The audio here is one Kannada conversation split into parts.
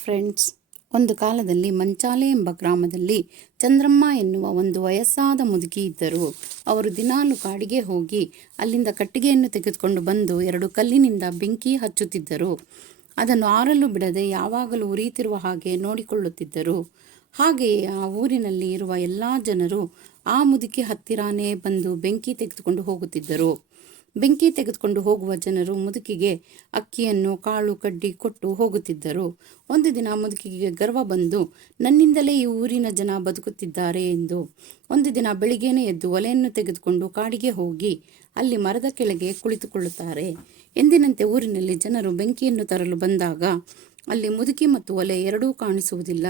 ಫ್ರೆಂಡ್ಸ್, ಒಂದು ಕಾಲದಲ್ಲಿ ಮಂಚಾಲೆ ಎಂಬ ಗ್ರಾಮದಲ್ಲಿ ಚಂದ್ರಮ್ಮ ಎನ್ನುವ ಒಂದು ವಯಸ್ಸಾದ ಮುದುಕಿ ಇದ್ದರು. ಅವರು ದಿನಾಲು ಕಾಡಿಗೆ ಹೋಗಿ ಅಲ್ಲಿಂದ ಕಟ್ಟಿಗೆಯನ್ನು ತೆಗೆದುಕೊಂಡು ಬಂದು 2 ಕಲ್ಲಿನಿಂದ ಬೆಂಕಿ ಹಚ್ಚುತ್ತಿದ್ದರು. ಅದನ್ನು ಆರಲು ಬಿಡದೆ ಯಾವಾಗಲೂ ಉರಿಯುತ್ತಿರುವ ಹಾಗೆ ನೋಡಿಕೊಳ್ಳುತ್ತಿದ್ದರು. ಹಾಗೆಯೇ ಆ ಊರಿನಲ್ಲಿ ಇರುವ ಎಲ್ಲ ಜನರು ಆ ಮುದುಕಿ ಹತ್ತಿರಾನೇ ಬಂದು ಬೆಂಕಿ ತೆಗೆದುಕೊಂಡು ಹೋಗುತ್ತಿದ್ದರು. ಬೆಂಕಿ ತೆಗೆದುಕೊಂಡು ಹೋಗುವ ಜನರು ಮುದುಕಿಗೆ ಅಕ್ಕಿಯನ್ನು, ಕಾಳು ಕಡ್ಡಿ ಕೊಟ್ಟು ಹೋಗುತ್ತಿದ್ದರು. ಒಂದು ದಿನ ಮುದುಕಿಗೆ ಗರ್ವ ಬಂದು, ನನ್ನಿಂದಲೇ ಈ ಊರಿನ ಜನ ಬದುಕುತ್ತಿದ್ದಾರೆ ಎಂದು ಒಂದು ದಿನ ಬೆಳಿಗ್ಗೆನೇ ಎದ್ದು ಒಲೆಯನ್ನು ತೆಗೆದುಕೊಂಡು ಕಾಡಿಗೆ ಹೋಗಿ ಅಲ್ಲಿ ಮರದ ಕೆಳಗೆ ಕುಳಿತುಕೊಳ್ಳುತ್ತಾರೆ. ಎಂದಿನಂತೆ ಊರಿನಲ್ಲಿ ಜನರು ಬೆಂಕಿಯನ್ನು ತರಲು ಬಂದಾಗ ಅಲ್ಲಿ ಮುದುಕಿ ಮತ್ತು ಒಲೆ ಎರಡೂ ಕಾಣಿಸುವುದಿಲ್ಲ.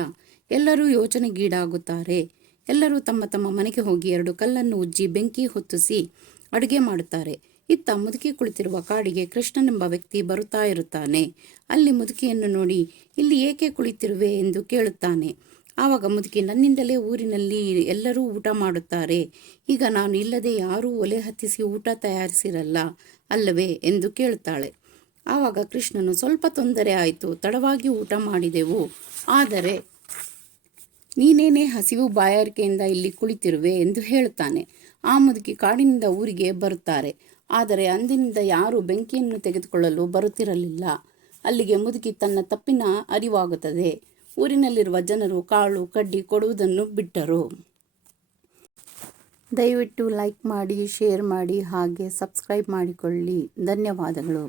ಎಲ್ಲರೂ ಯೋಚನೆಗೀಡಾಗುತ್ತಾರೆ. ಎಲ್ಲರೂ ತಮ್ಮ ತಮ್ಮ ಮನೆಗೆ ಹೋಗಿ 2 ಕಲ್ಲನ್ನು ಉಜ್ಜಿ ಬೆಂಕಿ ಹೊತ್ತಿಸಿ ಅಡುಗೆ ಮಾಡುತ್ತಾರೆ. ಇತ್ತ ಮುದುಕಿ ಕುಳಿತಿರುವ ಕಾಡಿಗೆ ಕೃಷ್ಣನೆಂಬ ವ್ಯಕ್ತಿ ಬರುತ್ತಾ ಇರುತ್ತಾನೆ. ಅಲ್ಲಿ ಮುದುಕಿಯನ್ನು ನೋಡಿ, ಇಲ್ಲಿ ಏಕೆ ಕುಳಿತಿರುವೆ ಎಂದು ಕೇಳುತ್ತಾನೆ. ಆವಾಗ ಮುದುಕಿ, ನನ್ನಿಂದಲೇ ಊರಿನಲ್ಲಿ ಎಲ್ಲರೂ ಊಟ ಮಾಡುತ್ತಾರೆ. ಈಗ ನಾನು ಇಲ್ಲದೆ ಯಾರೂ ಒಲೆ ಹತ್ತಿಸಿ ಊಟ ತಯಾರಿಸಿರಲ್ಲ ಅಲ್ಲವೇ ಎಂದು ಕೇಳುತ್ತಾಳೆ. ಆವಾಗ ಕೃಷ್ಣನು, ಸ್ವಲ್ಪ ತೊಂದರೆ ಆಯಿತು, ತಡವಾಗಿ ಊಟ ಮಾಡಿದೆವು. ಆದರೆ ನೀನೇನೇ ಹಸಿವು ಬಾಯಾರಿಕೆಯಿಂದ ಇಲ್ಲಿ ಕುಳಿತಿರುವೆ ಎಂದು ಹೇಳುತ್ತಾನೆ. ಆ ಮುದುಕಿ ಕಾಡಿನಿಂದ ಊರಿಗೆ ಬರುತ್ತಾರೆ. ಆದರೆ ಅಂದಿನಿಂದ ಯಾರೂ ಬೆಂಕಿಯನ್ನು ತೆಗೆದುಕೊಳ್ಳಲು ಬರುತ್ತಿರಲಿಲ್ಲ. ಅಲ್ಲಿಗೆ ಮುದುಕಿ ತನ್ನ ತಪ್ಪಿನ ಅರಿವಾಗುತ್ತದೆ. ಊರಿನಲ್ಲಿರುವ ಜನರು ಕಾಳು ಕಡ್ಡಿ ಕೊಡುವುದನ್ನು ಬಿಟ್ಟರು. ದಯವಿಟ್ಟು ಲೈಕ್ ಮಾಡಿ, ಶೇರ್ ಮಾಡಿ, ಹಾಗೆ ಸಬ್ಸ್ಕ್ರೈಬ್ ಮಾಡಿಕೊಳ್ಳಿ. ಧನ್ಯವಾದಗಳು.